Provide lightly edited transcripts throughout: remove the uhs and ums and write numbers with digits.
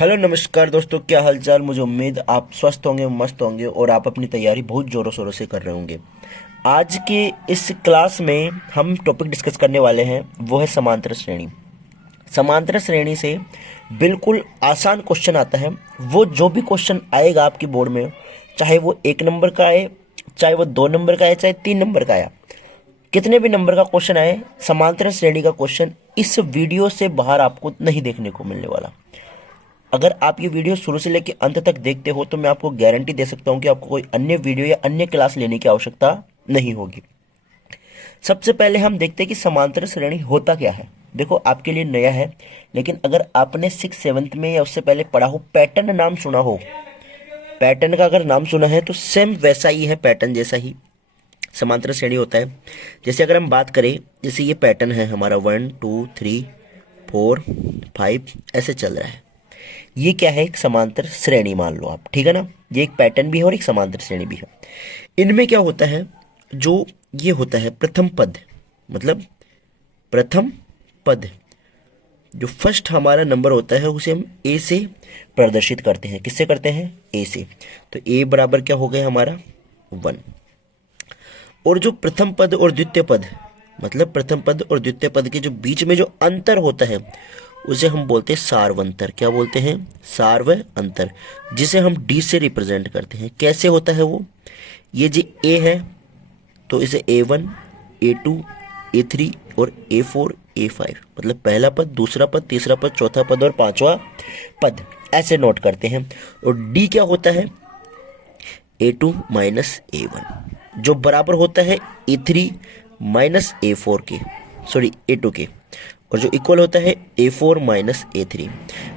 Hello नमस्कार दोस्तों, क्या हालचाल। मुझे उम्मीद आप स्वस्थ होंगे, मस्त होंगे और आप अपनी तैयारी बहुत ज़ोरों शोरों से कर रहे होंगे। आज के इस क्लास में हम टॉपिक डिस्कस करने वाले हैं, वो है समांतर श्रेणी। समांतर श्रेणी से बिल्कुल आसान क्वेश्चन आता है। वो जो भी क्वेश्चन आएगा आपकी बोर्ड में, चाहे वो 1 नंबर का आए, चाहे वो 2 नंबर का आए, चाहे 3 नंबर का आया, कितने भी नंबर का क्वेश्चन आए, समांतर श्रेणी का क्वेश्चन इस वीडियो से बाहर आपको नहीं देखने को मिलने वाला। अगर आप ये वीडियो शुरू से लेकर अंत तक देखते हो तो मैं आपको गारंटी दे सकता हूँ कि आपको कोई अन्य वीडियो या अन्य क्लास लेने की आवश्यकता नहीं होगी। सबसे पहले हम देखते हैं कि समांतर श्रेणी होता क्या है। देखो, आपके लिए नया है, लेकिन अगर आपने 6th-7th में या उससे पहले पढ़ा हो, पैटर्न नाम सुना हो, पैटर्न का अगर नाम सुना है तो सेम वैसा ही है, पैटर्न जैसा ही समांतर श्रेणी होता है। जैसे अगर हम बात करें, जैसे ये पैटर्न है हमारा 1 2 3 4 5 ऐसे चल रहा है। ये क्या है? एक समांतर श्रेणी मान लो आप, ठीक है ना। ये एक पैटर्न भी है और एक समांतर श्रेणी भी है। इनमें क्या होता है, जो ये होता है प्रथम पद, मतलब प्रथम पद, जो फर्स्ट हमारा नंबर होता है उसे हम ए से प्रदर्शित करते हैं। किससे करते हैं? ए से। तो ए बराबर क्या हो गया हमारा 1। और जो प्रथम पद और द्वितीय पद, मतलब प्रथम पद और द्वितीय पद के जो बीच में जो अंतर होता है उसे हम बोलते हैं सार्वंतर। क्या बोलते हैं? सार्व अंतर, जिसे हम डी से रिप्रेजेंट करते हैं। कैसे होता है वो? ये जो ए है तो इसे A1 A2 A3 और A4 A5, मतलब पहला पद, दूसरा पद, तीसरा पद, चौथा पद और पांचवा पद, ऐसे नोट करते हैं। और डी क्या होता है? A2 माइनस A1, जो बराबर होता है A3 माइनस A4 के, सॉरी A2 के, और जो इक्वल होता है A4 माइनस A3।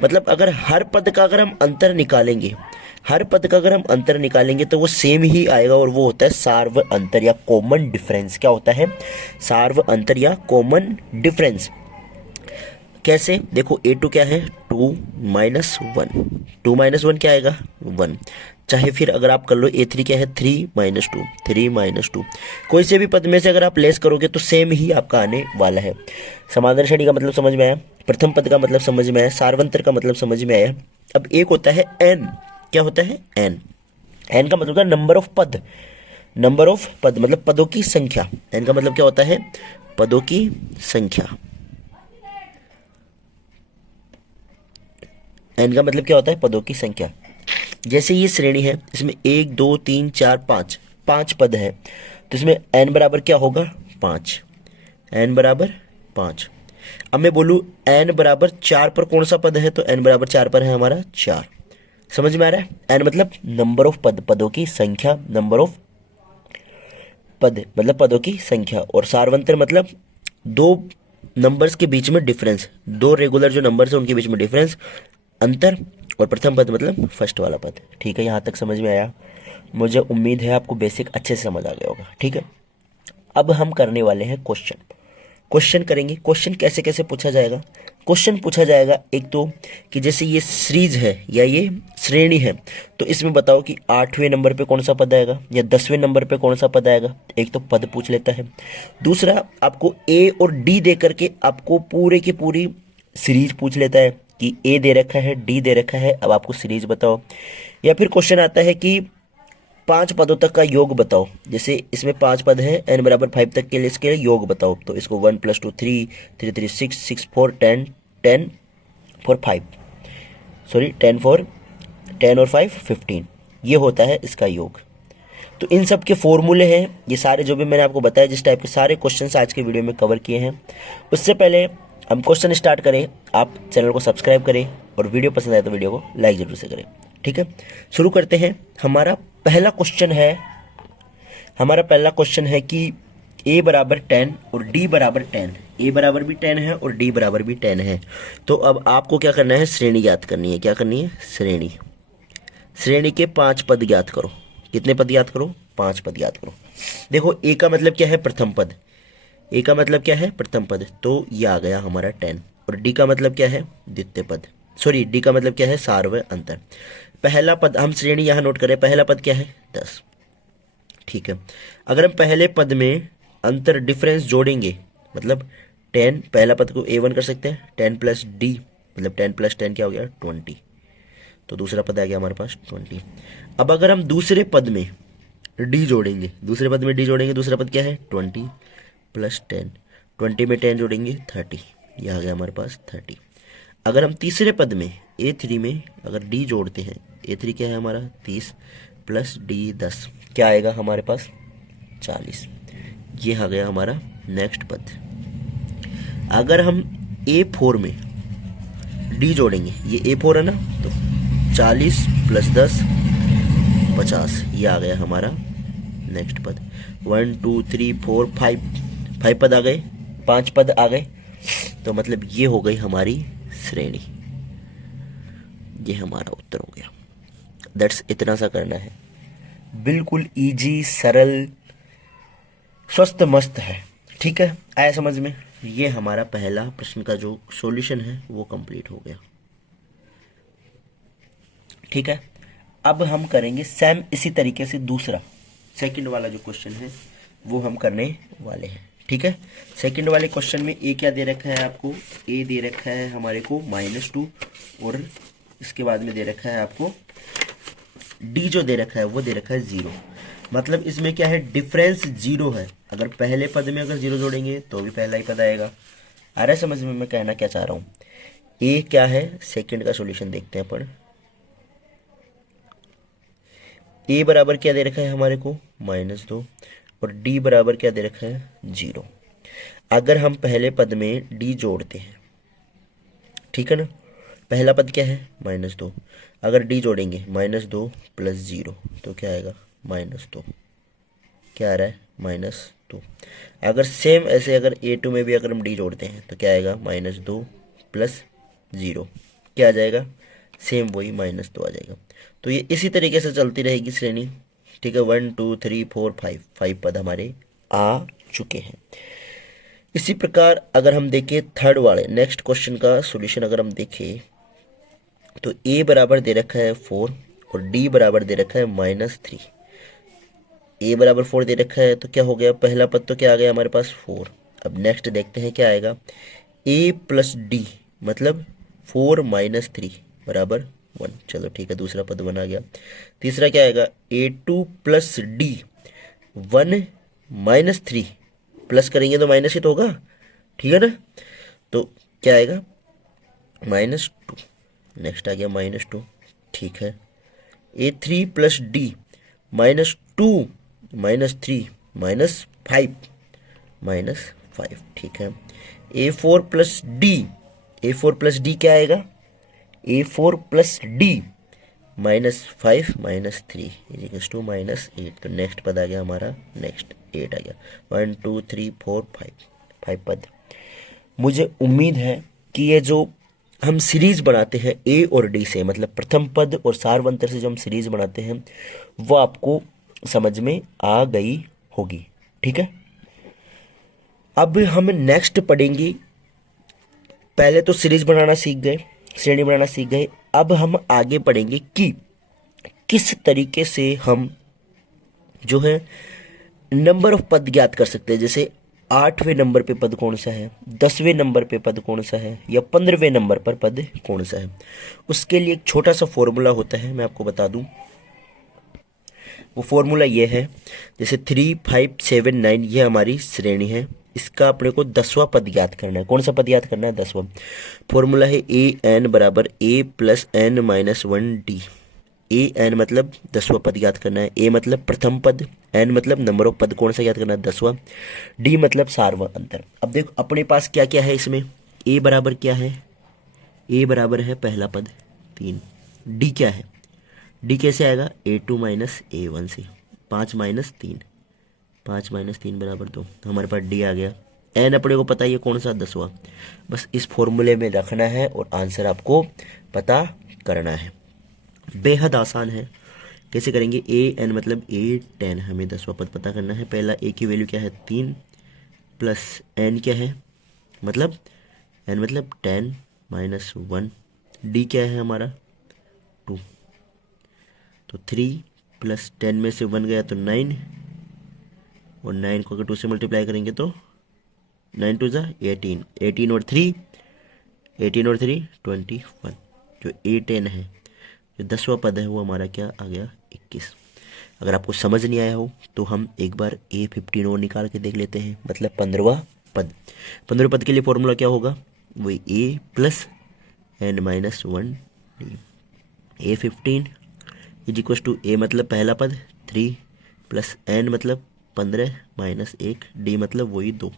मतलब अगर हर पद का अगर हम अंतर निकालेंगे, हर पद का अगर हम अंतर निकालेंगे तो वो सेम ही आएगा, और वो होता है सार्व अंतर या कॉमन डिफरेंस। क्या होता है? सार्व अंतर या कॉमन डिफरेंस। कैसे? देखो, A2 क्या है? 2 माइनस 1, 2 माइनस 1 क्या आएगा? 1। चाहे फिर अगर आप कर लो A3 क्या है? 3 माइनस 2, 3 माइनस 2। कोई से भी पद में से अगर आप लेस करोगे तो सेम ही आपका आने वाला है। समांतर श्रेणी का मतलब समझ में आया, प्रथम पद का मतलब समझ में आया, सार्वंतर का मतलब समझ में आया। अब एक होता है एन। क्या होता है? एन। एन का मतलब नंबर ऑफ पद, नंबर ऑफ पद मतलब पदों की संख्या। एन का मतलब क्या होता है? पदों की संख्या। एन का मतलब क्या होता है? पदों की संख्या। जैसे ये श्रेणी है, इसमें 1 2 3 4 5 5 पद है, तो इसमें एन बराबर क्या होगा? 5। एन बराबर 5। अब मैं बोलूँ एन बराबर 4 पर कौन सा पद है, तो एन बराबर 4 पर है हमारा 4। समझ में आ रहा है? एन मतलब नंबर ऑफ पद, पदों की संख्या, नंबर ऑफ पद मतलब पदों की संख्या। और सार्वंतर मतलब दो नंबर्स के बीच में डिफरेंस, दो रेगुलर जो नंबर्स है उनके बीच में डिफरेंस, अंतर। और प्रथम पद मतलब फर्स्ट वाला पद। ठीक है, यहाँ तक समझ में आया? मुझे उम्मीद है आपको बेसिक अच्छे से समझ आ गया होगा। ठीक है, अब हम करने वाले हैं क्वेश्चन। क्वेश्चन करेंगे। क्वेश्चन कैसे कैसे पूछा जाएगा? क्वेश्चन पूछा जाएगा एक तो कि जैसे ये सीरीज है या ये श्रेणी है, तो इसमें बताओ कि 8वें नंबर पे कौन सा पद आएगा या 10वें नंबर पे कौन सा पद आएगा। एक तो पद पूछ लेता है। दूसरा, आपको ए और डी दे करके आपको पूरे की पूरी सीरीज पूछ लेता है कि ए दे रखा है, डी दे रखा है, अब आपको सीरीज बताओ। या फिर क्वेश्चन आता है कि 5 पदों तक का योग बताओ। जैसे इसमें 5 पद हैं, n बराबर 5 तक के लिए इसके योग बताओ। तो इसको 1 + 2 3, 3 3 6, 6 4 10, 10 4 5, सॉरी 10 4 10 और 5 15, ये होता है इसका योग। तो इन सब के फॉर्मूले हैं ये सारे, जो भी मैंने आपको बताया, जिस टाइप के सारे क्वेश्चन आज के वीडियो में कवर किए हैं। उससे पहले हम क्वेश्चन स्टार्ट करें, आप चैनल को सब्सक्राइब करें और वीडियो पसंद आए तो वीडियो को लाइक जरूर से करें। ठीक है, शुरू करते हैं। हमारा पहला क्वेश्चन है कि a बराबर 10 और d बराबर 10, a बराबर भी 10 है और d बराबर भी 10 है। तो अब आपको क्या करना है? श्रेणी ज्ञात करनी है। क्या करनी है? श्रेणी। श्रेणी के 5 पद ज्ञात करो। कितने पद ज्ञात करो? 5 पद ज्ञात करो। देखो, a का मतलब क्या है? प्रथम पद। ए का मतलब क्या है? प्रथम पद। तो ये आ गया हमारा 10। और डी का मतलब क्या है? द्वितीय पद। सॉरी, डी का मतलब क्या है? सार्व अंतर। पहला पद, हम श्रेणी यहाँ नोट करें, पहला पद क्या है? 10। ठीक है, अगर हम पहले पद में अंतर डिफरेंस जोड़ेंगे, मतलब 10, पहला पद को A1 कर सकते हैं, 10 + D मतलब 10 + 10 क्या हो गया? 20। तो दूसरा पद आ गया हमारे पास 20। अब अगर हम दूसरे पद में डी जोड़ेंगे, दूसरे पद में डी जोड़ेंगे, दूसरा पद क्या है 20 प्लस 10, 20 में 10 जोड़ेंगे 30, ये आ गया हमारे पास 30। अगर हम तीसरे पद में A3 में अगर डी जोड़ते हैं, A3 क्या है हमारा 30 प्लस डी 10, क्या आएगा हमारे पास 40, ये आ गया हमारा नेक्स्ट पद। अगर हम A4 में डी जोड़ेंगे, ये A4 है ना, तो 40 प्लस 10 50, ये आ गया हमारा नेक्स्ट पद। 1 2 3 4 5 पद आ गए, 5 पद आ गए, तो मतलब ये हो गई हमारी श्रेणी, ये हमारा उत्तर हो गया। दैट्स इतना सा करना है, बिल्कुल इजी, सरल, स्वस्थ मस्त है। ठीक है, आया समझ में? ये हमारा पहला प्रश्न का जो सॉल्यूशन है वो कंप्लीट हो गया। ठीक है, अब हम करेंगे सेम इसी तरीके से दूसरा सेकंड वाला जो क्वेश्चन है वो हम करने वाले हैं। ठीक है, सेकंड वाले क्वेश्चन में ए क्या दे रखा है आपको, ए दे रखा है हमारे को -2 और इसके बाद में दे रखा है आपको डी जो दे रखा है वो दे रखा है 0। मतलब इसमें क्या है, डिफरेंस 0 है। अगर पहले पद में अगर 0 जोड़ेंगे तो भी पहला ही पद आएगा। आ रहा है समझ में मैं कहना क्या चाह रहा हूँ? ए क्या है, सेकंड का सॉल्यूशन देखते हैं अपन। ए बराबर क्या दे रखा है हमारे को -2 और डी बराबर क्या दे रखा है 0। अगर हम पहले पद में डी जोड़ते हैं, ठीक है ना, पहला पद क्या है -2, अगर डी जोड़ेंगे -2 प्लस 0 तो क्या आएगा -2, क्या आ रहा है -2। अगर सेम ऐसे अगर A2 में भी अगर हम डी जोड़ते हैं तो क्या आएगा -2 प्लस 0, क्या आ जाएगा सेम वही -2 आ जाएगा। तो ये इसी तरीके से चलती रहेगी श्रेणी। ठीक है, 1 2 3 4 5 पद हमारे आ चुके हैं। इसी प्रकार अगर हम देखें थर्ड वाले नेक्स्ट क्वेश्चन का सॉल्यूशन अगर हम देखें तो ए बराबर दे रखा है 4 और डी बराबर दे रखा है -3। ए बराबर 4 दे रखा है तो क्या हो गया, पहला पद तो क्या आ गया हमारे पास 4। अब नेक्स्ट देखते हैं क्या आएगा, ए प्लस डी मतलब 4 - 3 बराबर 1। चलो ठीक है, दूसरा पद बना गया। तीसरा क्या आएगा, A2 प्लस डी 1 - 3 प्लस करेंगे तो माइनस ही तो होगा, ठीक है ना, तो क्या आएगा -2। नेक्स्ट आ गया -2, ठीक है। A3 प्लस डी -2 -3 -5 ठीक है। A4 प्लस डी क्या आएगा, A4 प्लस डी -5 -3 = -8। तो नेक्स्ट पद आ गया हमारा, नेक्स्ट 8 आ गया। 1 2 3 4 5 पद। मुझे उम्मीद है कि ये जो हम सीरीज बनाते हैं ए और डी से, मतलब प्रथम पद और सारवंतर से जो हम सीरीज बनाते हैं वो आपको समझ में आ गई होगी। ठीक है, अब हम नेक्स्ट पढ़ेंगे। पहले तो सीरीज बनाना सीख गए, श्रेणी बनाना सीख गए, अब हम आगे पढ़ेंगे कि किस तरीके से हम जो है नंबर ऑफ पद ज्ञात कर सकते हैं। जैसे 8वें नंबर पे पद कौन सा है, 10वें नंबर पे पद कौन सा है, या 15वें नंबर पर पद कौन सा है। उसके लिए एक छोटा सा फॉर्मूला होता है, मैं आपको बता दूं। वो फॉर्मूला ये है, जैसे 3 5 7 9 ये हमारी श्रेणी है, इसका अपने को 10वां पद याद करना है। कौन सा पद याद करना है, 10वां। फॉर्मूला है an बराबर a plus n minus 1d। an मतलब 10वां पद याद करना है, a मतलब प्रथम पद, n मतलब नंबर ऑफ पद कौन सा याद करना है 10वां, d मतलब सारवंतर। अब देखो अपने पास क्या क्या है इसमें, a बराबर क्या है, a बराबर है पहला पद 3, d क्या है, d कैसे आएगा a2 माइनस a1 से, 5 माइनस 3 बराबर 2, तो हमारे पास डी आ गया। एन अपने को पता है ये कौन सा 10वां, बस इस फॉर्मूले में रखना है और आंसर आपको पता करना है। बेहद आसान है। कैसे करेंगे, ए एन मतलब ए 10, हमें 10वां पद पता करना है। पहला ए की वैल्यू क्या है 3 प्लस एन क्या है, मतलब एन मतलब 10 माइनस 1, डी क्या है हमारा 2, तो 3 प्लस 10 में से 1 गया तो 9, और 9 को अगर 2 से मल्टीप्लाई करेंगे तो 9 2 ज़ा 18, 18 और 3 21, जो A10 है जो 10वां पद है वो हमारा क्या आ गया 21। अगर आपको समझ नहीं आया हो तो हम एक बार A15 और निकाल के देख लेते हैं, मतलब 15वां पद। 15वें पद के लिए फॉर्मूला क्या होगा, वही A plus n minus 1 D. A15 is equal to A मतलब पहला पद 3 प्लस n मतलब 15 माइनस 1 डी मतलब वही 2।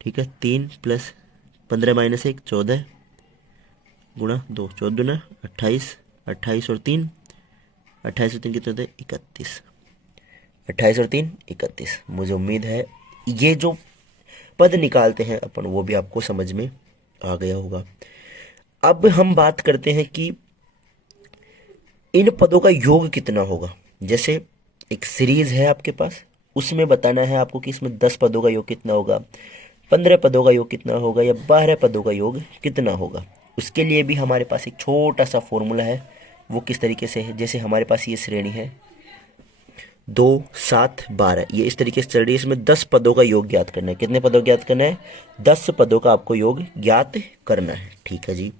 ठीक है, 3 प्लस 15 माइनस 1 14 गुणा 2 14 दूना 28, 28 और 3, 28 और 3 कितने होते हैं 31, 28 और 3 31। मुझे उम्मीद है ये जो पद निकालते हैं अपन वो भी आपको समझ में आ गया होगा। अब हम बात करते हैं कि इन पदों का योग कितना होगा। जैसे एक सीरीज है आपके पास, उसमें बताना है आपको कि इसमें 10 पदों का योग कितना होगा, 15 पदों का योग कितना होगा या 12 पदों का योग कितना होगा। उसके लिए भी हमारे पास एक छोटा सा फॉर्मूला है। वो किस तरीके से है, जैसे हमारे पास ये श्रेणी है 2 7 12, ये इस तरीके से चल रही है। इसमें 10 पदों का योग ज्ञात करना है। कितने पदों का ज्ञात करना है, 10 पदों का आपको योग ज्ञात करना है। ठीक है जी।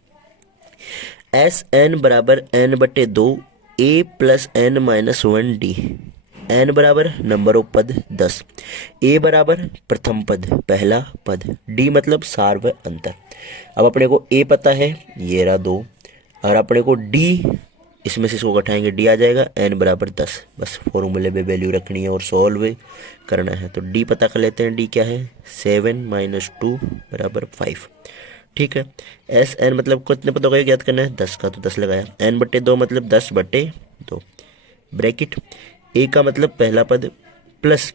एस एन बराबर एन बटे 2 a plus n minus 1 d. N बराबर नंबर ऑफ पद 10, ए बराबर प्रथम पद पहला पद, डी मतलब सार व अंतर। अब अपने को ए पता है, ये रहा 2, और अपने को डी, इसमें से इसको घटाएंगे डी आ जाएगा, एन बराबर 10। बस फॉर्मूले में वैल्यू रखनी है और सॉल्व करना है। तो डी पता कर लेते हैं, डी क्या है 7 माइनस 2 बराबर 5। ठीक है, एस एन मतलब कितने पदों का ज्ञात करना है 10 का, तो 10 लगाया। एन बटे 2 मतलब 10 बटे 2, ब्रैकेट ए का मतलब पहला पद प्लस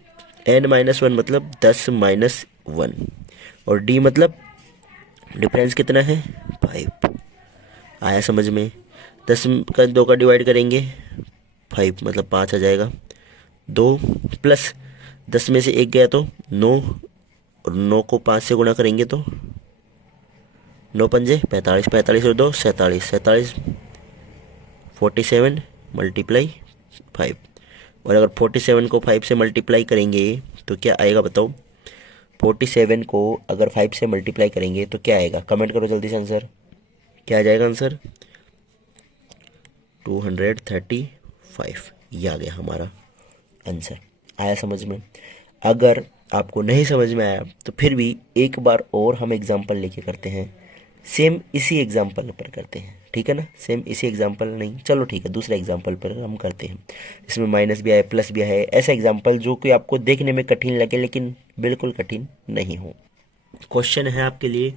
एन माइनस 1 मतलब 10 माइनस 1, और डी मतलब डिफरेंस कितना है 5। आया समझ में। 10 का 2 का डिवाइड करेंगे 5 मतलब 5 आ जाएगा। 2 प्लस 10 में से 1 गया तो 9, और 9 को 5 से गुणा करेंगे तो 9 पंजे 45, 45 और 2 47, 47 47 मल्टीप्लाई 5। और अगर 47 को 5 से मल्टीप्लाई करेंगे तो क्या आएगा बताओ। 47 को अगर 5 से मल्टीप्लाई करेंगे तो क्या आएगा, कमेंट करो जल्दी से आंसर। क्या आ जाएगा आंसर 235। ये आ गया हमारा आंसर। आया समझ में। अगर आपको नहीं समझ में आया तो फिर भी एक बार और हम एग्जाम्पल लेके करते हैं, सेम इसी एग्जाम्पल पर करते हैं। ठीक है ना, सेम इसी एग्जाम्पल नहीं, चलो ठीक है दूसरे एग्जाम्पल पर हम करते हैं। इसमें माइनस भी आए प्लस भी आए, ऐसा एग्जाम्पल जो कि आपको देखने में कठिन लगे लेकिन बिल्कुल कठिन नहीं हो। क्वेश्चन है आपके लिए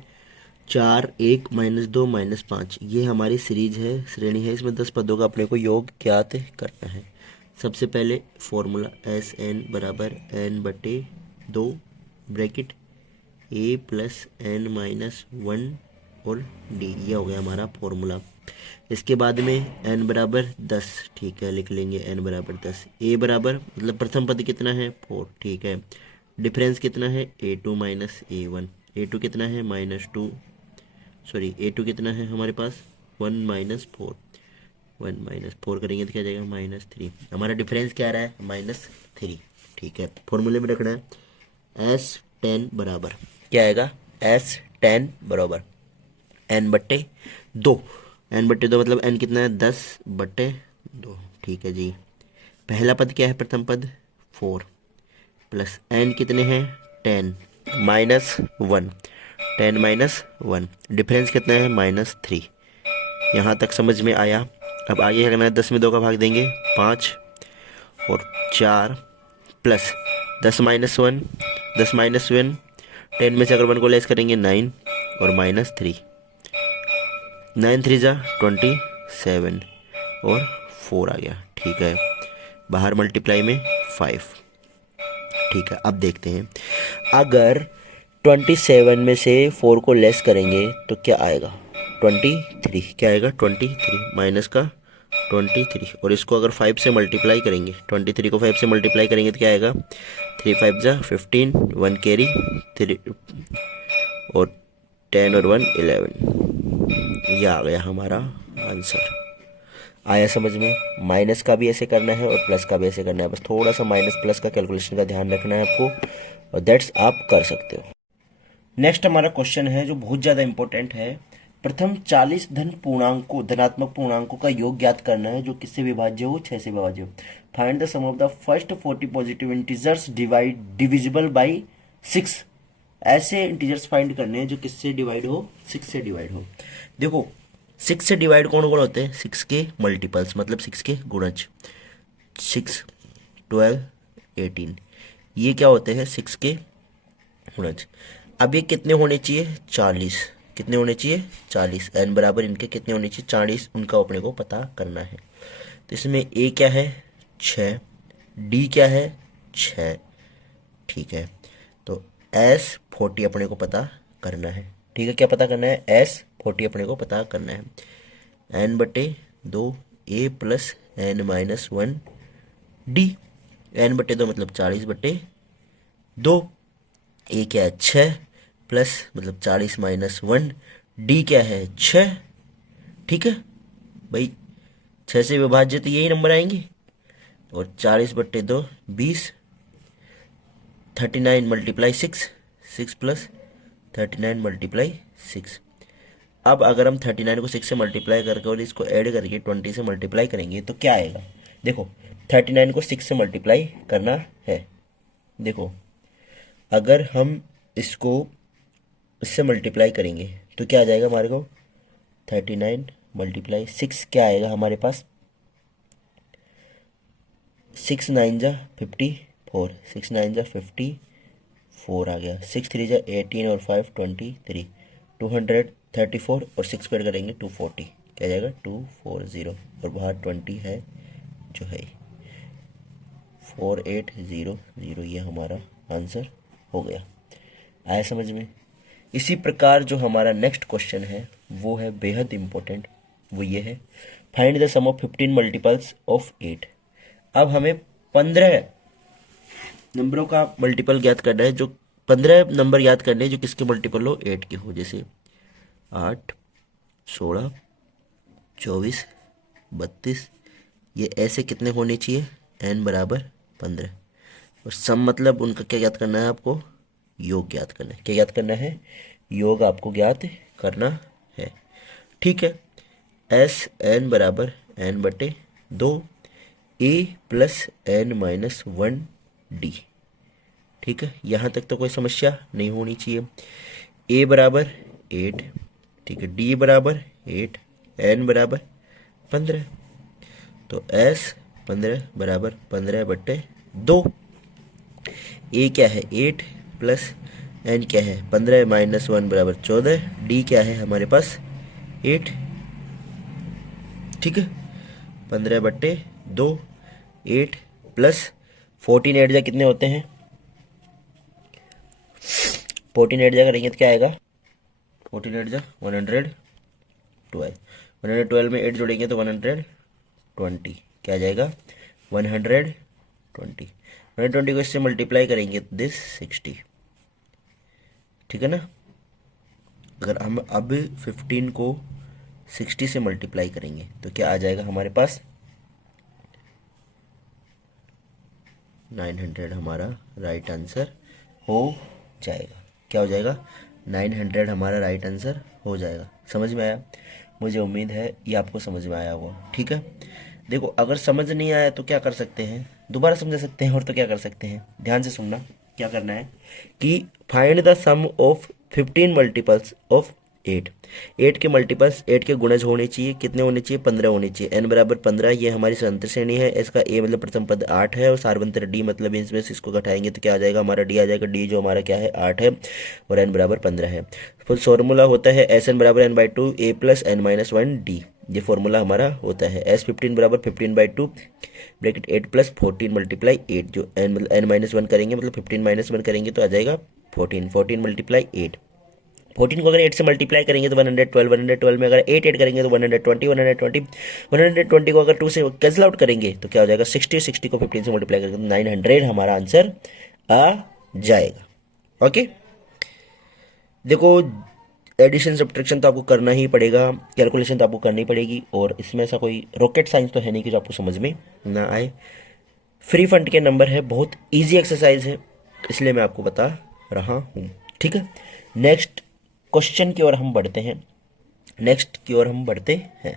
4 1 माइनस 2 माइनस 5। ये हमारी सीरीज है, श्रेणी है। इसमें 10 पदों का अपने को योग ज्ञात करना है। सबसे पहले फॉर्मूला एस एन बराबर एन बटे 2 ब्रैकेट ए प्लस एन माइनस 1 और डी, ये हो गया हमारा फॉर्मूला। इसके बाद में n बराबर 10, ठीक है लिख लेंगे n बराबर 10। a बराबर मतलब प्रथम पद कितना है 4, ठीक है। डिफरेंस कितना है a2 माइनस a1, a2 कितना है -2, सॉरी a2 कितना है हमारे पास 1 माइनस 4, 1 माइनस 4 करेंगे तो क्या जाएगा -3। हमारा डिफरेंस क्या आ रहा है -3, ठीक है। फॉर्मूले में रखना है S10 बराबर क्या आएगा, S10 बराबर n बटे 2, n बटे 2 मतलब n कितना है 10 बटे 2, ठीक है जी। पहला पद क्या है प्रथम पद 4 प्लस n कितने हैं 10 माइनस 1, 10 माइनस 1, डिफरेंस कितना है -3। यहाँ तक समझ में आया। अब आगे क्या करना है, 10 में 2 का भाग देंगे 5 और 4 प्लस 10 माइनस 1, 10 माइनस 1, 10 में से अगर 1 को लेस करेंगे 9 और -3, 9 3 जा 27 और 4 आ गया, ठीक है। बाहर मल्टीप्लाई में 5, ठीक है। अब देखते हैं अगर 27 में से 4 को लेस करेंगे तो क्या आएगा 23, क्या आएगा 23 माइनस का 23, और इसको अगर 5 से मल्टीप्लाई करेंगे, 23 को 5 से मल्टीप्लाई करेंगे तो क्या आएगा 3 5 जा 15, 1 कैरी 3 और 10 और 1 11। यह आ गया हमारा आंसर। आया समझ में। माइनस का भी ऐसे करना है और प्लस का भी ऐसे करना है, बस थोड़ा सा माइनस प्लस का कैलकुलेशन का ध्यान रखना है आपको, और दैट्स आप कर सकते हो। नेक्स्ट हमारा क्वेश्चन है जो बहुत ज़्यादा इंपॉर्टेंट है, प्रथम 40 धनात्मक पूर्णांकों का योग ज्ञात करना है जो किससे विभाज्य हो, 6 से विभाज्य हो। Find the sum of the first 40 positive integers divisible by 6। ऐसे इंटीजर्स फाइंड करने हैं जो किससे डिवाइड हो, 6 से डिवाइड हो। देखो 6 से डिवाइड कौन कौन होते हैं, 6 के मल्टीपल्स मतलब 6 के गुणज, 6, 12, 18, ये क्या होते हैं 6 के गुणज। अब ये कितने होने चाहिए, 40, कितने होने चाहिए 40, n बराबर इनके कितने होने चाहिए 40, उनका अपने को पता करना है। तो इसमें a क्या है 6, d क्या है 6, ठीक है। तो s 40 अपने को पता करना है, ठीक है। क्या पता करना है, s 40 अपने को पता करना है। n/2 a plus n-1 d, n/2 मतलब 40/2, a क्या है 6 प्लस मतलब 40 माइनस 1, डी क्या है 6, ठीक है भाई। 6 से विभाज्य तो यही नंबर आएंगे, और 40/2 20, 39 मल्टीप्लाई 6, 6 प्लस 39 मल्टीप्लाई 6। अब अगर हम 39 को 6 से मल्टीप्लाई करके और इसको ऐड करके 20 से मल्टीप्लाई करेंगे तो क्या आएगा। देखो 39 को 6 से मल्टीप्लाई करना है, देखो अगर हम इसको इससे मल्टीप्लाई करेंगे तो क्या आ जाएगा हमारे को, 39 मल्टीप्लाई 6 क्या आएगा हमारे पास, 6 9 जा 54, 6 9 जा 54 आ गया, 6 3 जा 18 और 5 23, 234 और 6 को ऐड करेंगे 240, क्या जाएगा 240, और बाहर 20 है जो है 4800, ये हमारा आंसर हो गया। आया समझ में। इसी प्रकार जो हमारा नेक्स्ट क्वेश्चन है वो है बेहद इंपॉर्टेंट, वो ये है find the sum of 15 multiples of 8। अब हमें 15 नंबरों का मल्टीपल ज्ञात करना है, जो 15 नंबर याद करने हैं जो किसके मल्टीपल हो, 8 के हो। जैसे 8, 16, 24, 32, ये ऐसे कितने होने चाहिए, n बराबर 15। और सम मतलब उनका क्या ज्ञात करना है आपको, योग ज्ञात करना है। क्या ज्ञात करना है, योग आपको ज्ञात करना है, ठीक है। एस n बराबर n/2 a plus n-1 d, ठीक है। यहाँ तक तो कोई समस्या नहीं होनी चाहिए। a बराबर 8, ठीक है, d बराबर 8, n बराबर 15, तो s 15 बराबर 15/2, a क्या है 8 प्लस n क्या है 15 माइनस 1 बराबर 14, d क्या है हमारे पास 8, ठीक है। 15/2, 8 प्लस 14 8 जा कितने होते हैं, 14 8 जा करेंगे तो क्या आएगा, 14 8 जा 112, 112 में 8 जोड़ेंगे तो 120, क्या आ जाएगा 120, 120 को इससे मल्टीप्लाई करेंगे तो दिस 60, ठीक है ना। अगर हम अब 15 को 60 से मल्टीप्लाई करेंगे तो क्या आ जाएगा हमारे पास 900, हमारा राइट आंसर हो जाएगा। क्या हो जाएगा 900 हमारा राइट आंसर हो जाएगा। समझ में आया, मुझे उम्मीद है ये आपको समझ में आया होगा, ठीक है। देखो अगर समझ नहीं आया तो क्या कर सकते हैं, दोबारा समझा सकते हैं, और तो क्या कर सकते हैं, ध्यान से सुनना। क्या करना है कि find the sum of 15 multiples of 8, 8 के मल्टीपल्स 8 के गुणज होने चाहिए, कितने होने चाहिए 15 होने चाहिए। n बराबर 15, ये हमारी स्वतंत्र श्रेणी है, इसका a मतलब प्रथम पद 8 है, और सार्वंत्र d मतलब इसमें से इसको घटाएंगे तो क्या आ जाएगा हमारा d आ जाएगा, d जो हमारा क्या है 8 है और n बराबर 15 है। फिर फॉर्मूला होता है Sn बराबर n/2 a plus n-1 d, ये फॉर्मूला हमारा होता है। S15 बराबर 15/2 ब्रैकेट 8 प्लस 14 मल्टीप्लाई 8, जो n-1 करेंगे मतलब 15 - 1 करेंगे तो आ जाएगा 14, 14 मल्टीप्लाई 8, 14 को अगर 8 से मल्टीप्लाई करेंगे तो 112, 112 में अगर 8 ऐड करेंगे तो 120, 120, 120 को अगर 2 से कैंसिल आउट करेंगे तो क्या हो जाएगा 60, 60 को 15 से मल्टीप्लाई करेंगे तो 900 हमारा आंसर आ जाएगा। ओके, देखो एडिशन सब्ट्रैक्शन तो आपको करना ही पड़ेगा, कैलकुलेशन तो आपको करनी पड़ेगी, और इसमें ऐसा कोई रॉकेट साइंस तो है नहीं कि जो आपको समझ में ना आए। फ्री फंड के नंबर है, बहुत ईजी एक्सरसाइज है, इसलिए मैं आपको बता रहा हूँ, ठीक है। नेक्स्ट क्वेश्चन की ओर हम बढ़ते हैं। नेक्स्ट की ओर हम बढ़ते हैं।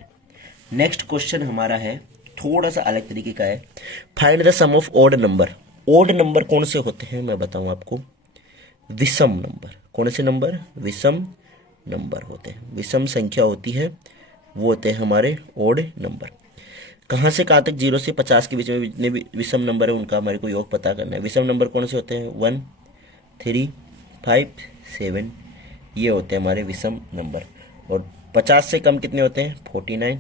नेक्स्ट क्वेश्चन हमारा है थोड़ा सा अलग तरीके का है। Find the sum of odd number. Odd number कौन से होते हैं मैं बताऊं आपको, विषम नंबर। कौन से नंबर? विषम नंबर होते हैं। विषम संख्या होती है वो होते हैं हमारे ऑड नंबर। कहाँ से कहाँ तक 0 से 50 के बीच में जितने भी विषम नंबर है उनका हमारे को योग पता करना है। विषम नंबर कौन से होते हैं? 1, 3, 5, 7, ये होते हैं हमारे विषम नंबर। और 50 से कम कितने होते हैं? 49,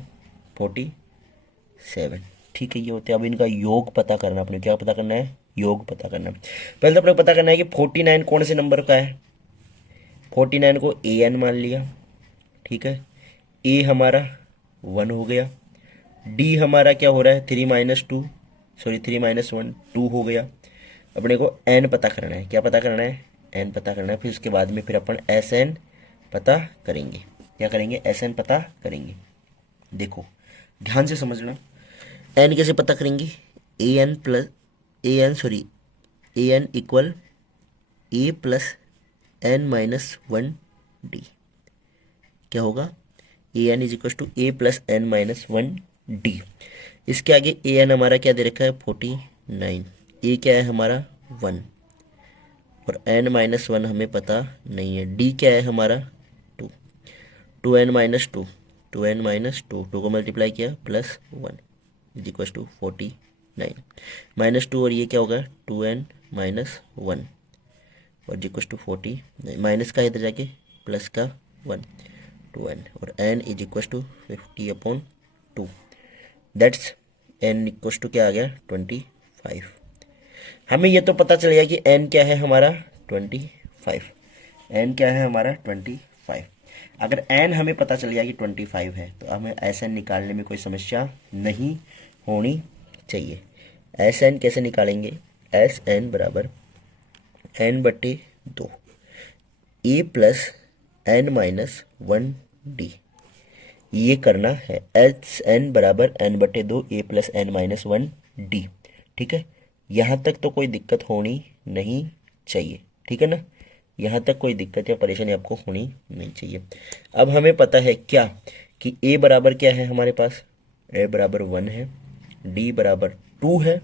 47। ठीक है, ये होते हैं। अब इनका योग पता करना, अपने क्या पता करना है? योग पता करना। पहले तो अपने पता करना है कि 49 कौन से नंबर का है। 49 को ए एन मान लिया, ठीक है। ए हमारा 1 हो गया। डी हमारा क्या हो रहा है? 3 - 1 2 हो गया। अपने को एन पता करना है। क्या पता करना है? एन पता करना है। फिर उसके बाद में फिर अपन एस एन पता करेंगे। क्या करेंगे? एस एन पता करेंगे। देखो ध्यान से समझना, एन कैसे पता करेंगे? A n equal a plus n-1 d. क्या होगा? A n is equal to a plus n-1 d. इसके आगे ए एन हमारा क्या दे रखा है? 49। ए क्या है हमारा? 1 और n-1 हमें पता नहीं है। डी क्या है हमारा? 2। 2n-2 2 को मल्टीप्लाई किया प्लस 1 इज इक्वल टू 49 -2 और ये क्या होगा? 2n-1 और इक्वल टू 49 माइनस का इधर जाके प्लस का 1 2n और n is equal to 50/2। That's n equal to क्या आ गया? 25। हमें ये तो पता चल गया कि n क्या है हमारा? 25। n क्या है हमारा? 25। अगर n हमें पता चल गया कि 25 है तो हमें एस एन निकालने में कोई समस्या नहीं होनी चाहिए। एस एन कैसे निकालेंगे? एस एन बराबर n/2 ए प्लस n-1 डी। ये करना है। एच एन बराबर n/2 ए प्लस n-1 डी। ठीक है, यहाँ तक तो कोई दिक्कत होनी नहीं चाहिए। ठीक है ना, यहाँ तक कोई दिक्कत या परेशानी आपको होनी नहीं चाहिए। अब हमें पता है क्या कि a बराबर क्या है हमारे पास? a बराबर 1 है, d बराबर 2 है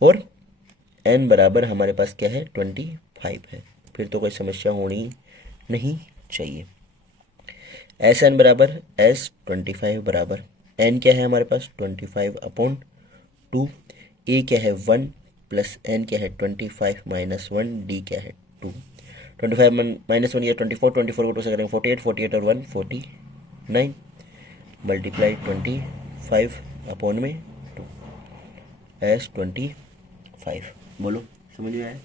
और n बराबर हमारे पास क्या है? 25 है। फिर तो कोई समस्या होनी नहीं चाहिए। एस एन बराबर एस 25 बराबर n क्या है हमारे पास? 25/2। a क्या है? 1 प्लस n क्या है? 25 - 1 d क्या है? 2। 25 - 1 या 24 को 2 से करेंगे 48 और 1 49 मल्टीप्लाई 25/2 एस 25। बोलो समझ में आया?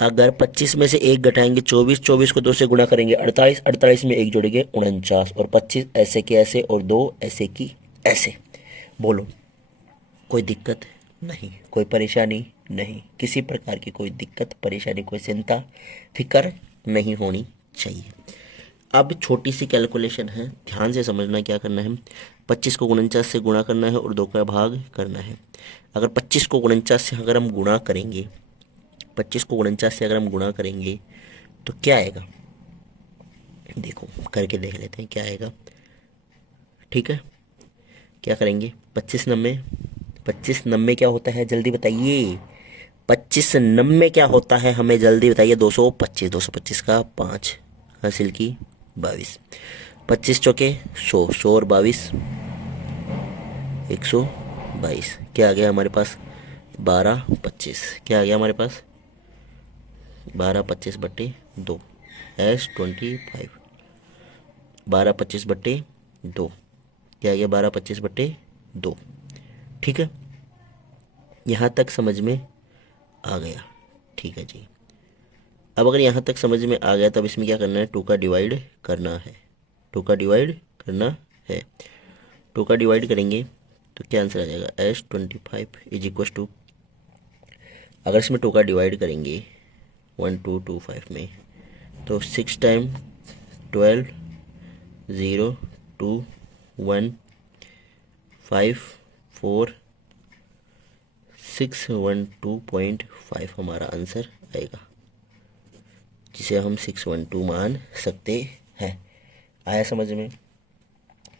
अगर 25 में से 1 घटाएंगे 24, 24 को 2 से गुणा करेंगे 48, 48 में 1 जोड़ेंगे 49 और 25 ऐसे के ऐसे और 2 ऐसे की ऐसे। बोलो कोई दिक्कत नहीं, कोई परेशानी नहीं, किसी प्रकार की कोई दिक्कत परेशानी कोई चिंता फिक्र नहीं होनी चाहिए। अब छोटी सी कैलकुलेशन है, ध्यान से समझना। क्या करना है? 25 को 49 से गुणा करना है और 2 का भाग करना है। अगर 25 को 49 से अगर हम गुणा करेंगे, 25 को 49 से अगर हम गुणा करेंगे तो क्या आएगा? देखो करके देख लेते हैं क्या आएगा। ठीक है, क्या करेंगे? 25 नब्बे क्या होता है? जल्दी बताइए। 25 नब्बे क्या होता है? हमें जल्दी बताइए। 225, 225 का 5 हासिल की 22। 25 चौके 100, 100 और 22 122। क्या आ गया हमारे पास? 12/25। क्या आ गया हमारे पास? 12/25/2 एस 25। 12/25/2 क्या आ गया? 12/25/2। ठीक है, यहाँ तक समझ में आ गया? ठीक है जी। अब अगर यहाँ तक समझ में आ गया तब इसमें क्या करना है? 2 का डिवाइड करना है। 2 का डिवाइड करना है। 2 का डिवाइड करेंगे तो क्या आंसर आ जाएगा? एस 25 इज इक्वल टू, अगर इसमें 2 का डिवाइड करेंगे 1225 में तो 6 टाइम 12 0 2 1 5 4 612.5 हमारा आंसर आएगा, जिसे हम 612 मान सकते हैं। आया समझ में?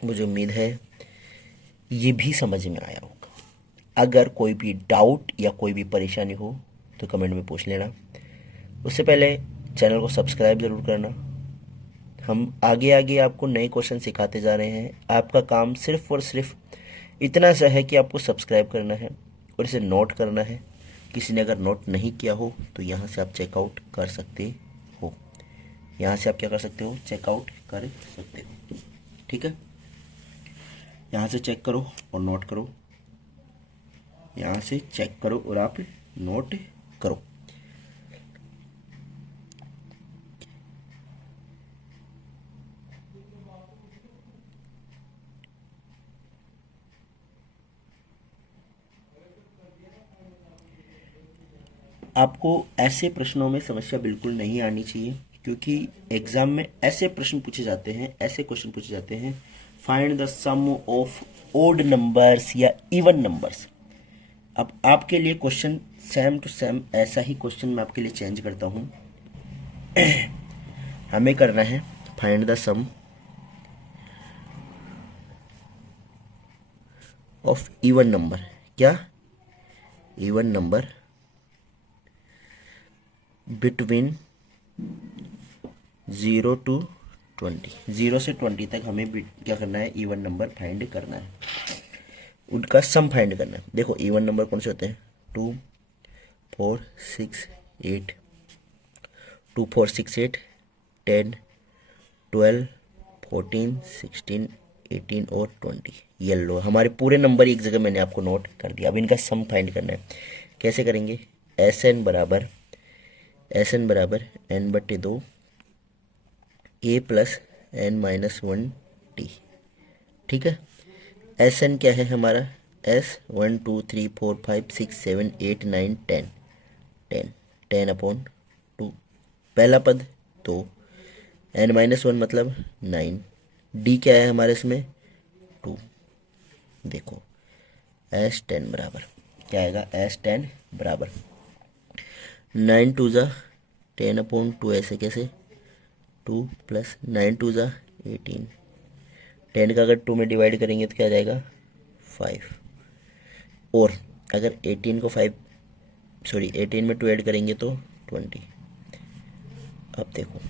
मुझे उम्मीद है ये भी समझ में आया होगा। अगर कोई भी डाउट या कोई भी परेशानी हो तो कमेंट में पूछ लेना। उससे पहले चैनल को सब्सक्राइब ज़रूर करना। हम आगे आगे आपको नए क्वेश्चन सिखाते जा रहे हैं। आपका काम सिर्फ और सिर्फ इतना सा है कि आपको सब्सक्राइब करना है और इसे नोट करना है। किसी ने अगर नोट नहीं किया हो तो यहाँ से आप चेकआउट कर सकते हो। यहाँ से आप क्या कर सकते हो? चेकआउट कर सकते हो। ठीक है, यहाँ से चेक करो और नोट करो। यहाँ से चेक करो और आप नोट करो। आपको ऐसे प्रश्नों में समस्या बिल्कुल नहीं आनी चाहिए, क्योंकि एग्जाम में ऐसे प्रश्न पूछे जाते हैं, ऐसे क्वेश्चन पूछे जाते हैं, find the sum of odd numbers या इवन नंबर्स। अब आपके लिए क्वेश्चन सेम टू सेम ऐसा ही क्वेश्चन मैं आपके लिए चेंज करता हूं। हमें करना है find the sum of even number. क्या? Even number between 0 to 20। 0 से 20 तक हमें क्या करना है? इवन नंबर फाइंड करना है, उनका सम फाइंड करना है। देखो इवन नंबर कौन से होते हैं? 2 4 6 8, 2 4 6 8, 10 12 14 16 18 और 20। ये लो हमारे पूरे नंबर एक जगह मैंने आपको नोट कर दिया। अब इनका सम फाइंड करना है। कैसे करेंगे? Sn बराबर n/2 a plus n-1 t। ठीक है, Sn क्या है हमारा? S 1 2 3 4 5 6 7 8 9 10 10 10/2। पहला पद तो n-1 मतलब 9। d क्या है हमारे इसमें? 2। देखो S10 बराबर क्या आएगा? S10 बराबर 9 2 ज़ा 10/2। ऐसे कैसे? 2 प्लस 9 2 ज़ा 18। 10 का अगर 2 में डिवाइड करेंगे तो क्या आ जाएगा? 5। और अगर 18 में 2 ऐड करेंगे तो 20। अब देखो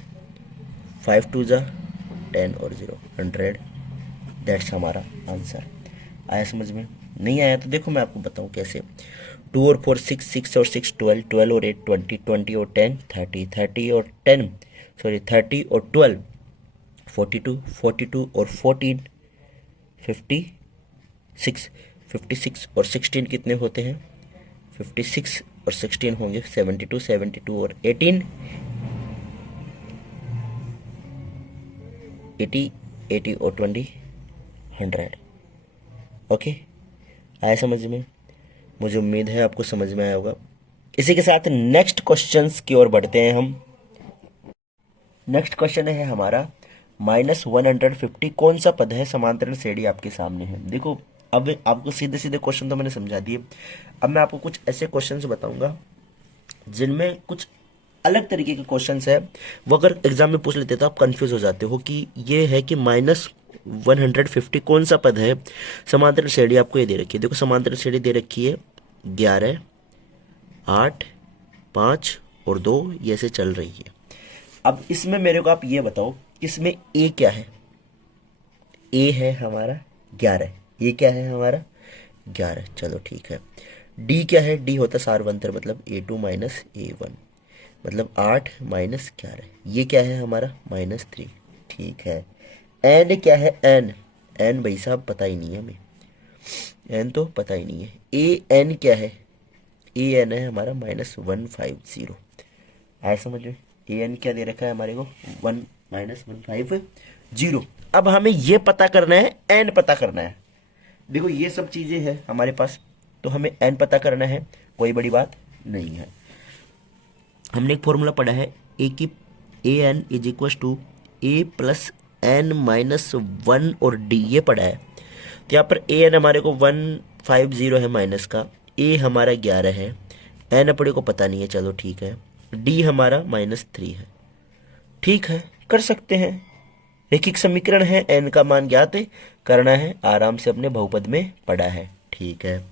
5 2 ज़ा 10 और 0 100। दैट्स हमारा आंसर। आया समझ में? नहीं आया तो देखो मैं आपको बताऊं कैसे। 2 और 4 6, 6 और 6 12, 12 और 8 20, 20 और 10 30, 30 और 12 42, 42 और 14 56, 56 और 16 कितने होते हैं? 56 और 16 होंगे 72, 72 और 18 80, 80 और 20 100। ओके, आया समझ में? मुझे उम्मीद है आपको समझ में आया होगा। इसी के साथ नेक्स्ट क्वेश्चंस की ओर बढ़ते हैं हम। नेक्स्ट क्वेश्चन है हमारा -150 कौन सा पद है? समांतरण श्रेणी आपके सामने है। देखो अब आपको सीधे सीधे क्वेश्चन तो मैंने समझा दिए। अब मैं आपको कुछ ऐसे क्वेश्चंस बताऊंगा जिनमें कुछ अलग तरीके के क्वेश्चंस है। वो अगर एग्जाम में पूछ लेते तो आप कंफ्यूज हो जाते हो कि ये है कि -150 कौन सा पद है? समांतरण श्रेणी आपको ये दे रखी है। देखो समांतरण श्रेणी दे रखी है 11 8 5 और 2, ये से चल रही है। अब इसमें मेरे को आप ये बताओ, इसमें ए क्या है? ए है हमारा 11। ये क्या है हमारा? 11। चलो ठीक है। डी क्या है? डी होता सारवंतर मतलब A2 माइनस A1 मतलब 8 माइनस 11। ये क्या है हमारा? -3। ठीक है। एन क्या है? एन एन भाई साहब पता ही नहीं है हमें, एन तो पता ही नहीं है। ए एन क्या है? ए एन है हमारा -150। आया समझ में? ए एन क्या दे रखा है हमारे को? 1 -150। अब हमें ये पता करना है, एन पता करना है। देखो ये सब चीजें हैं हमारे पास, तो हमें एन पता करना है, कोई बड़ी बात नहीं है। हमने एक फॉर्मूला पढ़ा है ए की n is equal to a plus n-1 और d, ये पढ़ा है। तो यहाँ पर एन हमारे को 150 है माइनस का, ए हमारा 11 है, एन अपने को पता नहीं है, चलो ठीक है। डी हमारा -3 है। ठीक है, कर सकते हैं, रैखिक समीकरण है, n का मान ज्ञात करना है, आराम से अपने बहुपद में पड़ा है। ठीक है,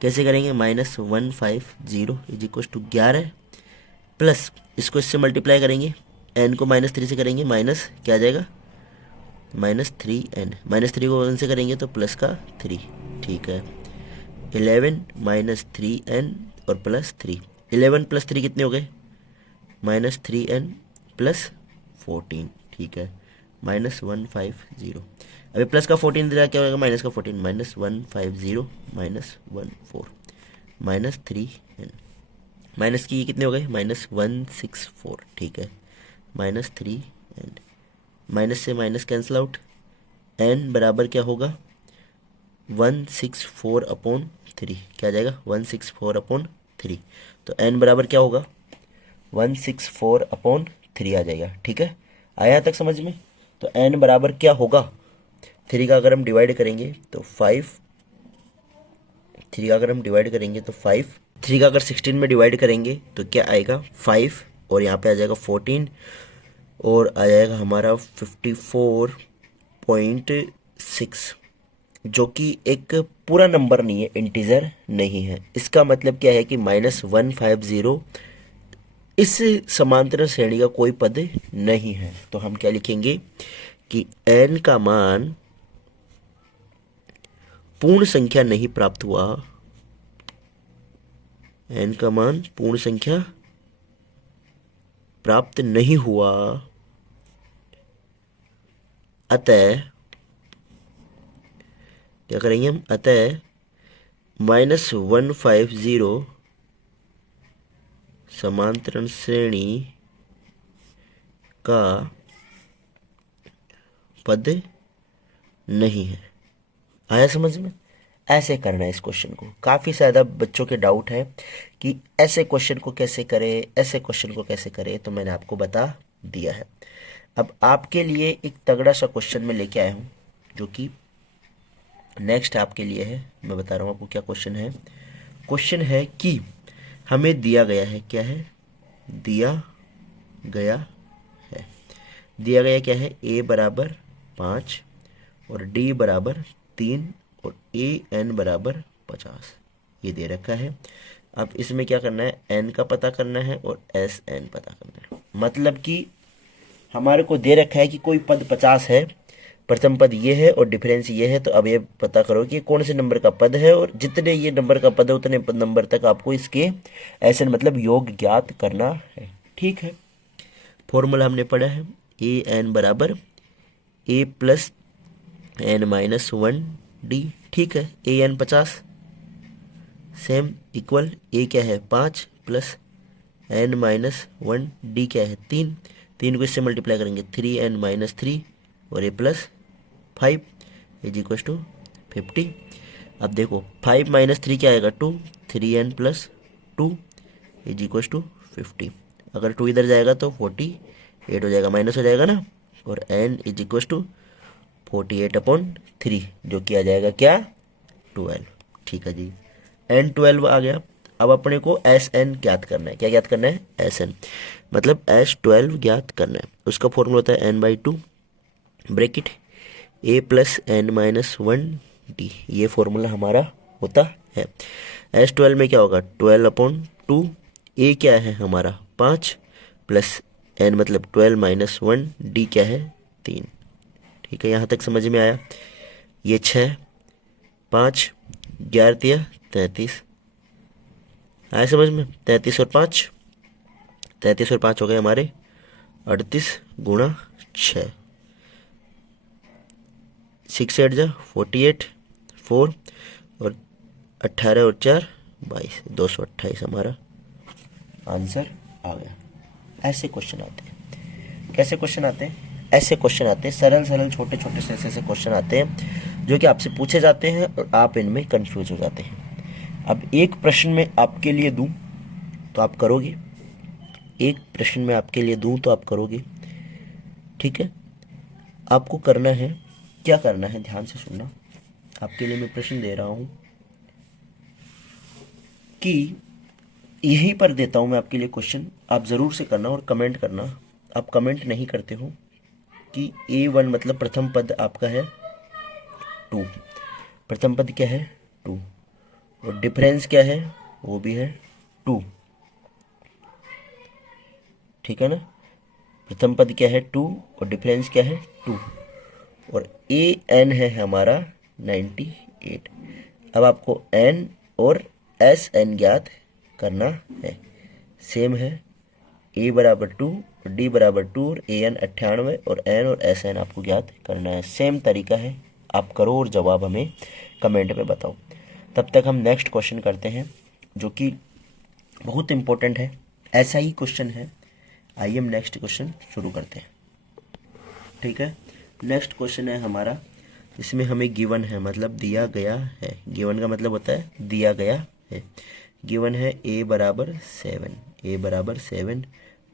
कैसे करेंगे? -150 इज इक्वल टू 11 प्लस इसको इससे मल्टीप्लाई करेंगे, n को -3 से करेंगे, माइनस क्या आ जाएगा? -3n, -3 को 1 से करेंगे तो प्लस का 3। ठीक है, 11 -3n और प्लस 3, 11 प्लस 3 कितने हो गए? -3n plus 14। ठीक है, -150। अभी प्लस का 14 दे रहा, क्या होगा? माइनस का 14, -150 -14 -3n, माइनस की कितने हो गए? -164। ठीक है, -3n, माइनस से माइनस कैंसिल आउट, n बराबर क्या होगा? 164/3। क्या आ जाएगा? 164/3। तो n बराबर क्या होगा? 164/3 आ जाएगा। ठीक है, आया तक समझ में? तो n बराबर क्या होगा? 3 का अगर हम डिवाइड करेंगे तो 5, 3 का अगर हम डिवाइड करेंगे तो 5, 3 का अगर 16 में डिवाइड करेंगे तो क्या आएगा? 5, और यहाँ पे आ जाएगा 14, और आ जाएगा हमारा 54.6, जो कि एक पूरा नंबर नहीं है, इंटीजर नहीं है। इसका मतलब क्या है कि -150 इस समांतर श्रेणी का कोई पद नहीं है। तो हम क्या लिखेंगे कि n का मान पूर्ण संख्या नहीं प्राप्त हुआ, n का मान पूर्ण संख्या प्राप्त नहीं हुआ, अतः क्या करेंगे हम? अतः -150 समांतरण श्रेणी का पद नहीं है। आया समझ में? ऐसे करना है इस क्वेश्चन को। काफ़ी ज़्यादा बच्चों के डाउट है कि ऐसे क्वेश्चन को कैसे करें, ऐसे क्वेश्चन को कैसे करें, तो मैंने आपको बता दिया है। अब आपके लिए एक तगड़ा सा क्वेश्चन में लेके आया हूँ, जो कि नेक्स्ट आपके लिए है। मैं बता रहा हूँ आपको क्या क्वेश्चन है। क्वेश्चन है कि हमें दिया गया है, क्या है? दिया गया है, दिया गया क्या है? a बराबर 5 और d बराबर 3 और an बराबर 50, ये दे रखा है। अब इसमें क्या करना है? n का पता करना है और sn पता करना है। मतलब कि हमारे को दे रखा है कि कोई पद 50 है, प्रथम पद ये है और डिफरेंस ये है। तो अब ये पता करो कि कौन से नंबर का पद है, और जितने ये नंबर का पद है उतने नंबर तक आपको इसके ऐसे मतलब योग ज्ञात करना है। ठीक है, फॉर्मूला हमने पढ़ा है, an बराबर a प्लस n-1d। ठीक है, an 50 सेम इक्वल a क्या है? 5 प्लस n-1d क्या है? 3, 3 को इससे मल्टीप्लाई करेंगे, 3n-3 और a plus 5 is equal to 50। अब देखो 5 - 3 क्या आएगा? 2, 3n plus 2 is equal to 50। अगर 2 इधर जाएगा तो 48 हो जाएगा, माइनस हो जाएगा ना, और n इज इक्वल टू 48/3, जो कि आ जाएगा क्या? 12। ठीक है जी, n 12 आ गया। अब अपने को Sn ज्ञात करना है। क्या ज्ञात करना है? Sn मतलब S12 ज्ञात करना है। उसका फॉर्मूला होता है n/2 bracket a plus n-1d, ये फॉर्मूला हमारा होता है। S12 में क्या होगा? 12/2, a क्या है हमारा? 5 प्लस n मतलब 12 - 1, d क्या है? 3। ठीक है, यहाँ तक समझ में आया? ये 6, 5, 11 - 33 आया समझ में? 33 और 5, 33 और 5 हो गए हमारे 38 × 6, 6 8 जा 48, 4 और 18 और 4 22, 228 हमारा आंसर आ गया। ऐसे क्वेश्चन आते हैं। कैसे क्वेश्चन आते हैं? ऐसे क्वेश्चन आते हैं, सरल सरल छोटे छोटे से ऐसे क्वेश्चन आते हैं जो कि आपसे पूछे जाते हैं और आप इनमें कंफ्यूज हो जाते हैं। अब एक प्रश्न में आपके लिए दूं तो आप करोगे, एक प्रश्न में आपके लिए दूं तो आप करोगे। ठीक है, आपको करना है, क्या करना है? ध्यान से सुनना। आपके लिए मैं प्रश्न दे रहा हूं कि यहीं पर देता हूं मैं आपके लिए क्वेश्चन, आप ज़रूर से करना और कमेंट करना। आप कमेंट नहीं करते हो कि A1 मतलब प्रथम पद आपका है 2, प्रथम पद क्या है 2, और डिफरेंस क्या है वो भी है 2, ठीक है ना। प्रथम पद क्या है 2 और डिफरेंस क्या है 2, और AN है हमारा 98। अब आपको N और SN ज्ञात करना है। सेम है, A बराबर 2, D बराबर 2 और AN 98 और N और SN आपको ज्ञात करना है। सेम तरीका है, आप करो और जवाब हमें कमेंट में बताओ। तब तक हम नेक्स्ट क्वेश्चन करते हैं जो कि बहुत इंपॉर्टेंट है, ऐसा ही क्वेश्चन है। आइए हम नेक्स्ट क्वेश्चन शुरू करते हैं। ठीक है, नेक्स्ट क्वेश्चन है हमारा, इसमें हमें गिवन है मतलब दिया गया है। गिवन का मतलब होता है दिया गया है। गिवन है A बराबर 7, A बराबर 7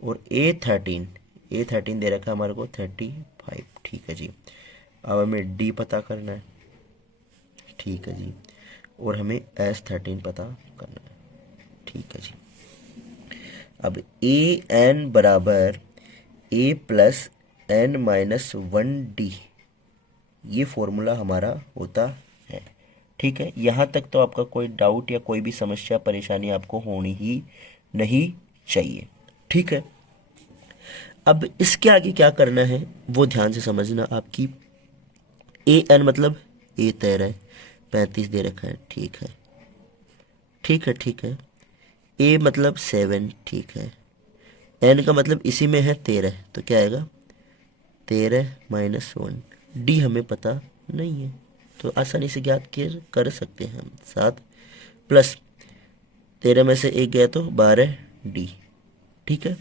और A13 दे रखा है हमारे को 35। ठीक है जी। अब हमें D पता करना है, ठीक है जी, और हमें S13 पता करना है, ठीक है जी। अब AN बराबर A plus N minus 1D, ये फॉर्मूला हमारा होता है। ठीक है, यहाँ तक तो आपका कोई डाउट या कोई भी समस्या परेशानी आपको होनी ही नहीं चाहिए। ठीक है, अब इसके आगे क्या करना है वो ध्यान से समझना। आपकी AN मतलब A 13 35 दे रखा है, ठीक है ठीक है ठीक है। A मतलब 7, ठीक है। N का मतलब इसी में है 13, तो क्या आएगा 13 माइनस 1। D हमें पता नहीं है तो आसानी से ज्ञात कर सकते हैं हम। 7 प्लस 13 में से 1 गया तो 12D, ठीक है।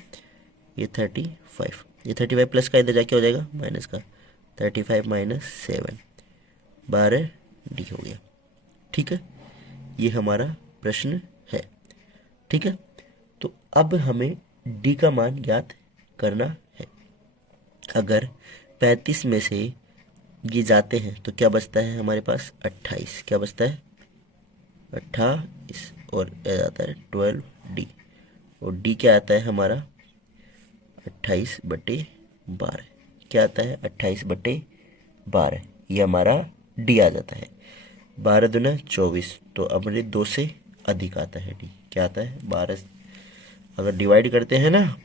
ये 35, ये 35 प्लस का इधर जाके हो जाएगा माइनस का, 35 माइनस 7 12D हो गया। ठीक है, ये हमारा प्रश्न है। ठीक है, तो अब हमें D का मान ज्ञात करना है। अगर 35 में से ये जाते हैं तो क्या बचता है हमारे पास 28, क्या बचता है 28, और यह आता है 12D, और D क्या आता है हमारा 28/12, क्या आता है 28/12, ये हमारा D आ जाता है। 12 दूना 24, तो अपने 2 से अधिक आता है D, क्या आता है 12। अगर डिवाइड करते हैं ना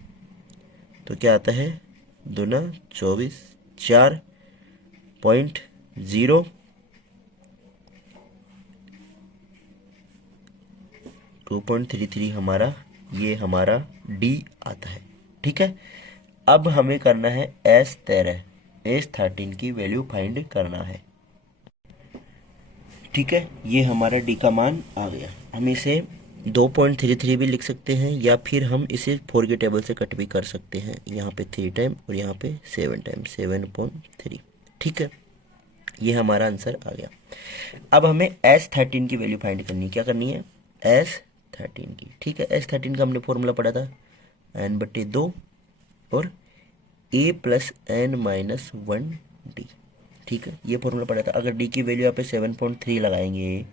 तो क्या आता है दूना 24, 4.0 2.33 हमारा, ये हमारा D आता है। ठीक है, अब हमें करना है S13 की वैल्यू फाइंड करना है। ठीक है, ये हमारा D का मान आ गया। हम इसे 2.33 भी लिख सकते हैं या फिर हम इसे 4 के टेबल से कट भी कर सकते हैं। यहाँ पे 3 टाइम और यहाँ पे 7 टाइम, 7/3। ठीक है, ये हमारा आंसर आ गया। अब हमें S13 की वैल्यू फाइंड करनी है। क्या करनी है S13 की। ठीक है, S13 का हमने फॉर्मूला पढ़ा था N/2 और A plus N minus 1D। ठीक है, ये फॉर्मूला पढ़ा था। अगर D की वैल्यू यहाँ पे 7.3 लगाएंगे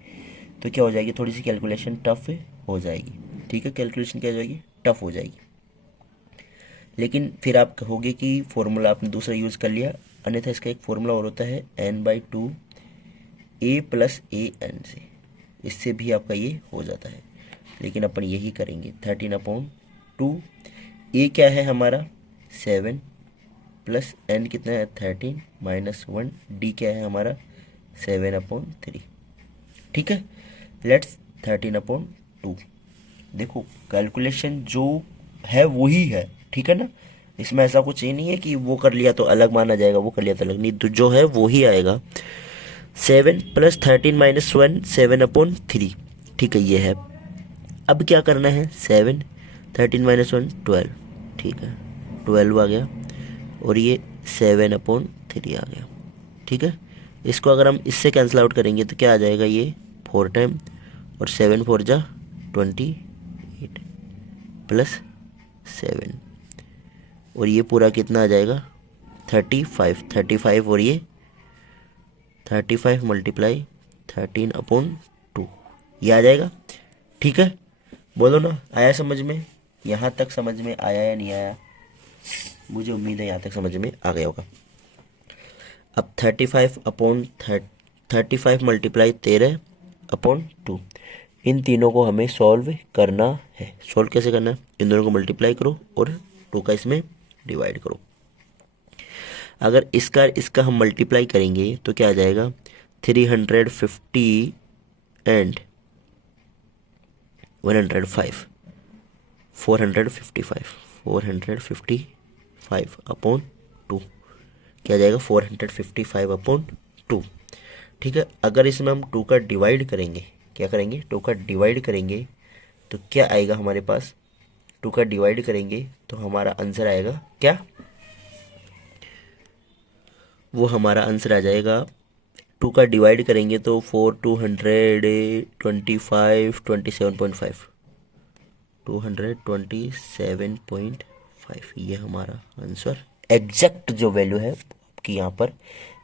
तो क्या हो जाएगी, थोड़ी सी कैलकुलेशन टफ हो जाएगी। ठीक है, कैलकुलेशन क्या हो जाएगी, टफ हो जाएगी। लेकिन फिर आप कहोगे कि फॉर्मूला आपने दूसरा यूज़ कर लिया, अन्यथा इसका एक फॉर्मूला और होता है N/2 A प्लस AN से, इससे भी आपका ये हो जाता है। लेकिन अपन यही करेंगे 13/2। A क्या है हमारा 7 प्लस N कितना है 13 माइनस 1, D क्या है हमारा 7/3। ठीक है, लेट्स 13/2। देखो कैलकुलेशन जो है वही है, ठीक है ना। इसमें ऐसा कुछ ये नहीं है कि वो कर लिया तो अलग माना जाएगा, वो कर लिया तो अलग नहीं, तो जो है वो ही आएगा। 7 प्लस 13 माइनस 1 7/3। ठीक है, ये है। अब क्या करना है 7 13 माइनस 1 12। ठीक है, 12 आ गया और ये 7/3 आ गया। ठीक है, इसको अगर हम इससे कैंसिल आउट करेंगे तो क्या आ जाएगा, ये 4 टाइम और 7 4 जा 28 प्लस 7, और ये पूरा कितना आ जाएगा 35 और ये 35 मल्टीप्लाई 13/2, ये आ जाएगा। ठीक है, बोलो ना, आया समझ में? यहाँ तक समझ में आया या नहीं आया? मुझे उम्मीद है यहाँ तक समझ में आ गया होगा। अब 35 मल्टीप्लाई 13/2, इन तीनों को हमें सॉल्व करना है। सॉल्व कैसे करना है? इन दोनों को मल्टीप्लाई करो और 2 का इसमें डिवाइड करो। अगर इसका हम मल्टीप्लाई करेंगे तो क्या आ जाएगा? 350 एंड 105, 455/2 क्या आ जाएगा? 455/2। ठीक है, अगर इसमें हम 2 का डिवाइड करेंगे, क्या करेंगे? 2 का डिवाइड करेंगे तो क्या आएगा हमारे पास? 2 का डिवाइड करेंगे तो हमारा आंसर आएगा क्या? वो हमारा आंसर आ जाएगा, 2 का डिवाइड करेंगे तो 4 225 27.5, 227.5, ये हमारा आंसर एग्जैक्ट जो वैल्यू है आपकी यहाँ पर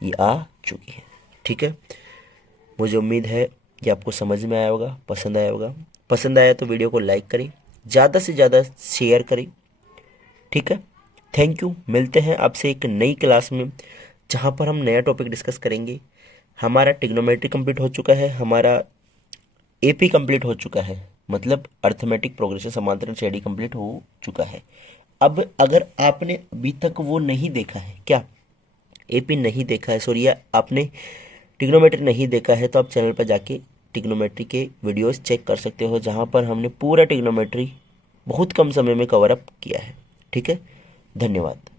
ये आ चुकी है। ठीक है, मुझे उम्मीद है कि आपको समझ में आया होगा, पसंद आया होगा। पसंद आया तो वीडियो को लाइक करें, ज़्यादा से ज़्यादा शेयर करें। ठीक है, थैंक यू। मिलते हैं आपसे एक नई क्लास में जहाँ पर हम नया टॉपिक डिस्कस करेंगे। हमारा ट्रिग्नोमेट्री कंप्लीट हो चुका है, हमारा एपी कंप्लीट हो चुका है, मतलब अर्थमेटिक प्रोग्रेशन समांतरण श्रेणी कंप्लीट हो चुका है। अब अगर आपने अभी तक वो नहीं देखा है, क्या एपी नहीं देखा है, सॉरी आपने ट्रिग्नोमेट्री नहीं देखा है, तो आप चैनल पर जाके ट्रिग्नोमेट्री के वीडियोस चेक कर सकते हो, जहाँ पर हमने पूरा ट्रिग्नोमेट्री बहुत कम समय में कवर अप किया है। ठीक है, धन्यवाद।